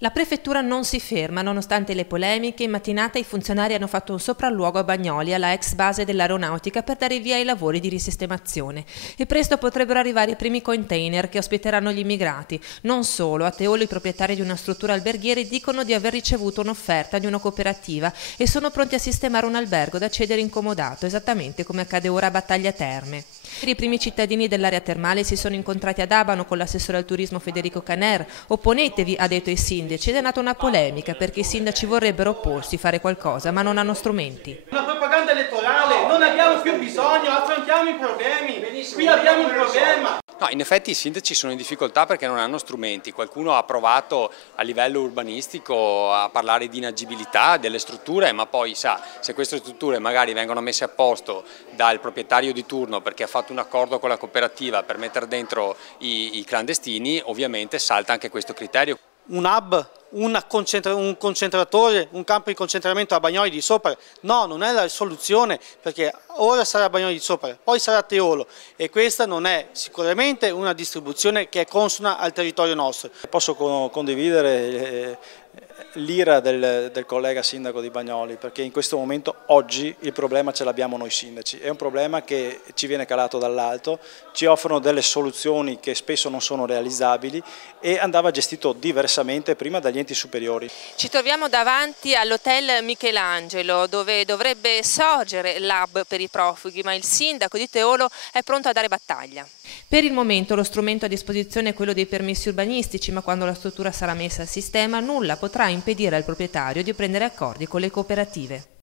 La prefettura non si ferma, nonostante le polemiche. In mattinata i funzionari hanno fatto un sopralluogo a Bagnoli, alla ex base dell'aeronautica, per dare via ai lavori di risistemazione. E presto potrebbero arrivare i primi container che ospiteranno gli immigrati. Non solo, a Teolo i proprietari di una struttura alberghiera dicono di aver ricevuto un'offerta di una cooperativa e sono pronti a sistemare un albergo da cedere incomodato, esattamente come accade ora a Battaglia Terme. I primi cittadini dell'area termale si sono incontrati ad Abano con l'assessore al turismo Federico Caner. Opponetevi, ha detto i sindaci, ed è nata una polemica perché i sindaci vorrebbero opporsi, fare qualcosa, ma non hanno strumenti. Una propaganda elettorale, non abbiamo più bisogno, affrontiamo i problemi, qui abbiamo un problema. No, in effetti i sindaci sono in difficoltà perché non hanno strumenti. Qualcuno ha provato a livello urbanistico a parlare di inagibilità delle strutture, ma poi sa, se queste strutture magari vengono messe a posto dal proprietario di turno perché ha fatto un accordo con la cooperativa per mettere dentro i clandestini, ovviamente salta anche questo criterio. Un hub, un concentratore, un campo di concentramento a Bagnoli di Sopra, no, non è la soluzione, perché ora sarà Bagnoli di Sopra, poi sarà Teolo e questa non è sicuramente una distribuzione che è consona al territorio nostro. Posso condividere l'ira del collega sindaco di Bagnoli, perché in questo momento, oggi, il problema ce l'abbiamo noi sindaci, è un problema che ci viene calato dall'alto, ci offrono delle soluzioni che spesso non sono realizzabili e andava gestito diversamente prima dagli enti superiori. Ci troviamo davanti all'hotel Michelangelo, dove dovrebbe sorgere l'hub per i profughi, ma il sindaco di Teolo è pronto a dare battaglia. Per il momento lo strumento a disposizione è quello dei permessi urbanistici, ma quando la struttura sarà messa a sistema nulla potrà impedire al proprietario di prendere accordi con le cooperative.